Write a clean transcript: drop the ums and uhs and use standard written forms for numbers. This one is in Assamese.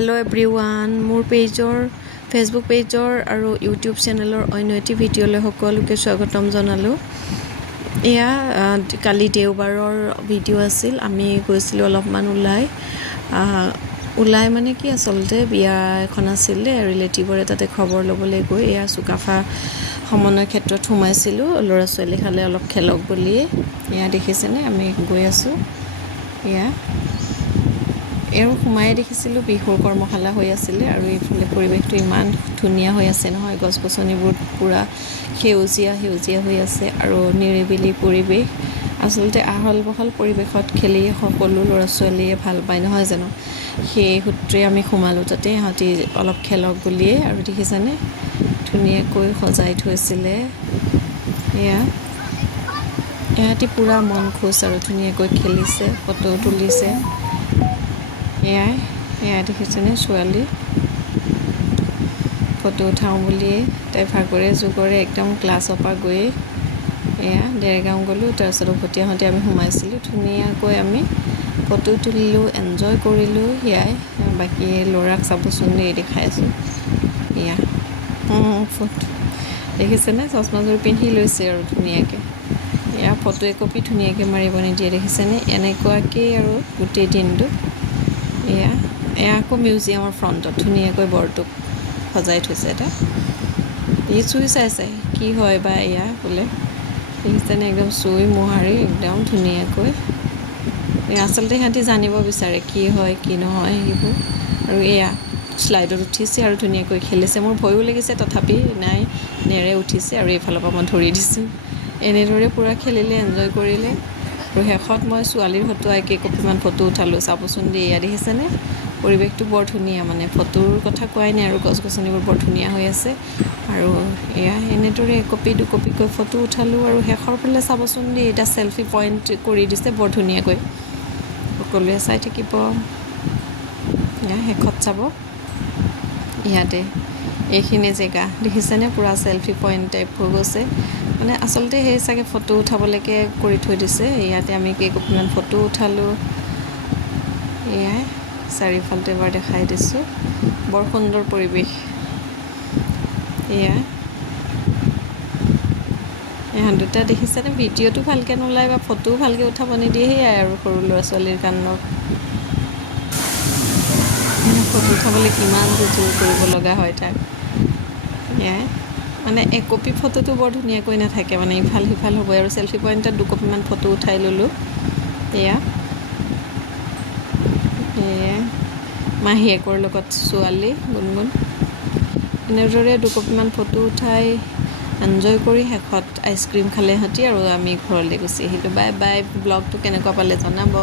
হেল্ল' এভৰিৱান, মোৰ পেজৰ ফেচবুক পেজৰ আৰু ইউটিউব চেনেলৰ অন্য এটি ভিডিঅ'লৈ সকলোকে স্বাগতম জনালোঁ। এয়া কালি দেওবাৰৰ ভিডিঅ' আছিল। আমি গৈছিলোঁ অলপমান ওলাই মানে কি আচলতে বিয়া এখন আছিলে ৰিলেটিভৰে, তাতে খবৰ ল'বলৈ গৈ এয়া চুকাফা সমন্বয় ক্ষেত্ৰত সোমাইছিলোঁ ল'ৰা ছোৱালী খালে অলপ খেলক বুলিয়ে। এয়া দেখিছেনে, আমি গৈ আছোঁ। এওঁ সোমাই দেখিছিলোঁ বিহুৰ কৰ্মশালা হৈ আছিলে আৰু এইফালে পৰিৱেশটো ইমান ধুনীয়া হৈ আছে নহয়, গছ গছনিবোৰ পূৰা সেউজীয়া হৈ আছে আৰু নিৰিবিলি পৰিৱেশ। আচলতে আহল বহল পৰিৱেশত খেলি সকলো ল'ৰা ছোৱালীয়ে ভাল পায় নহয় জানো। সেই সূত্ৰে আমি সোমালোঁ তাতে, সিহঁতি অলপ খেলক বুলিয়ে। আৰু দেখিছেনে ধুনীয়াকৈ সজাই থৈছিলে। ইহঁতি পূৰা মন খোজ আৰু ধুনীয়াকৈ খেলিছে, ফটো তুলিছে। এয়া দেখিছেনে ছোৱালী ফটো উঠাওঁ বুলিয়ে তাই ভাগৰে যুগৰে একদম ক্লাছৰ পৰা গৈয়ে দেৰগাঁও গ'লোঁ। তাৰপিছত উভতি আহোঁতে আমি সোমাইছিলোঁ, ধুনীয়াকৈ আমি ফটো তুলিলোঁ, এনজয় কৰিলোঁ। বাকী ল'ৰাক চাবচোন দেই, দেখাই আছোঁ। ফটো দেখিছেনে, চশমাযোৰ পিন্ধি লৈছে আৰু ধুনীয়াকৈ। ফটো একপি ধুনীয়াকৈ মাৰিব নিদিয়ে, দেখিছেনে। এনেকুৱাকেই আৰু গোটেই দিনটো। আকৌ মিউজিয়ামৰ ফ্ৰণ্টত ধুনীয়াকৈ বৰটোক সজাই থৈছে। এটা চুই চাই কি হয় বা বোলে দেখিছেনে, একদম চুই মোহাৰি একদম ধুনীয়াকৈ। আচলতে সিহঁতি জানিব বিচাৰে কি হয় কি নহয় সেইবোৰ। আৰু শ্লাইডত উঠিছে আৰু ধুনীয়াকৈ খেলিছে। মোৰ ভয়ো লাগিছে, তথাপি নাই, নেৰে উঠিছে আৰু এইফালৰ পৰা মই ধৰি দিছোঁ। এনেদৰে পূৰা খেলিলে, এনজয় কৰিলে। আৰু শেষত মই ছোৱালীৰ কেইকপিমান ফটো উঠালোঁ। চাবচোন দেই, দেখিছেনে পৰিৱেশটো বৰ ধুনীয়া। মানে ফটোৰ কথা কোৱাই নাই আৰু গছ গছনিবোৰ বৰ ধুনীয়া হৈ আছে। আৰু এনেদৰে একপি দুকপিকৈ ফটো উঠালোঁ। আৰু শেষৰ ফালে চাবচোন দেই, এটা চেলফি পইণ্ট কৰি দিছে বৰ ধুনীয়াকৈ। সকলোৱে চাই থাকিব, শেষত চাব। ইয়াতে এইখিনি জেগা দেখিছেনে, পূৰা চেলফি পইণ্ট টাইপ হৈ গৈছে। মানে আচলতে সেই চাগে ফটো উঠাবলৈকে কৰি থৈ দিছে। ইয়াতে আমি কেইকপিমান ফটো উঠালোঁ। চাৰিওফালতে এবাৰ দেখাই দিছোঁ, বৰ সুন্দৰ পৰিৱেশ। দুটা দেখিছেনে, ভিডিঅ'টো ভালকৈ নোলায় বা ফটোও ভালকৈ উঠাব নিদিয়ে। আৰু সৰু ল'ৰা ছোৱালীৰ কাণ্ডত ফটো উঠাবলৈ কিমান যে জোৰ কৰিব লগা হয় তাক। মানে একপি ফটোটো বৰ ধুনীয়াকৈ নাথাকে, মানে ইফাল সিফাল হ'ব। আৰু চেলফি পইণ্টত দুকপিমান ফটো উঠাই ল'লোঁ। মাহীয়েকৰ লগত ছোৱালী গুণগুণ। এনেদৰে দুকপিমান ফটো উঠাই এনজয় কৰি শেষত আইচক্ৰীম খালে সিহঁতি আৰু আমি ঘৰলৈ গুচি আহিলোঁ। Bye bye. ব্লগটো কেনেকুৱা পালে জনাব।